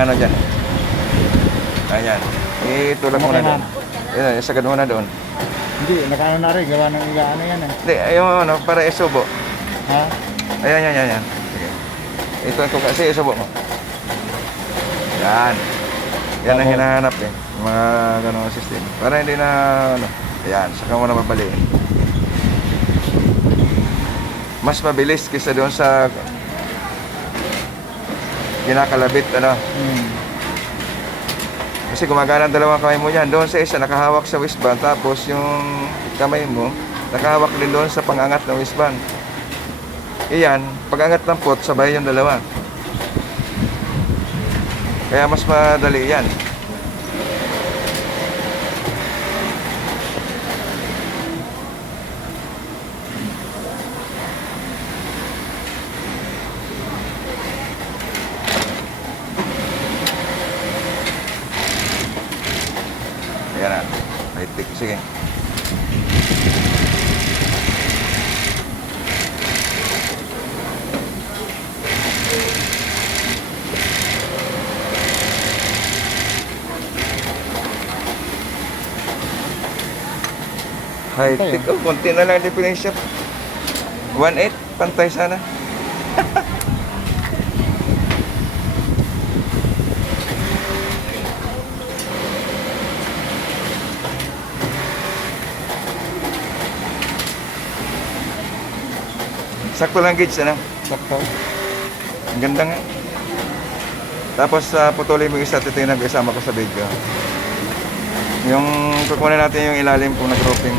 ano dyan. Ayan. Itulak mo na doon. Ayan, isagad mo na doon. Hindi, nakaano na rin. Gawa ng ano yan eh. Hindi, yung ano, para isubo. Ha? Ayan. Sige. Ito ko kasi isubo mo. Yan. Yan ang hinahanap eh. Mga ganong system. Para hindi na, ano. Ayan, saka mo na babaliin. Mas mabilis kaysa doon sa kinakalabit, ano. Kasi gumagana ang dalawang kamay mo yan. Doon sa isa, nakahawak sa waistband. Tapos yung kamay mo, nakahawak din doon sa pangangat ng waistband. Iyan, pag-angat ng pot, sabay yung dalawa. Kaya mas madali yan. Ayan na. High-tech. Sige. High-tech. Oh, konti na lang definition. 1.8. Pantay sana. Sakto lang gauge, ano? Sakto. Ang ganda nga. Tapos putulin mo yung isa, titingnan ko isama ko sa video. Yung kukunin natin yung ilalim kung nag-roping.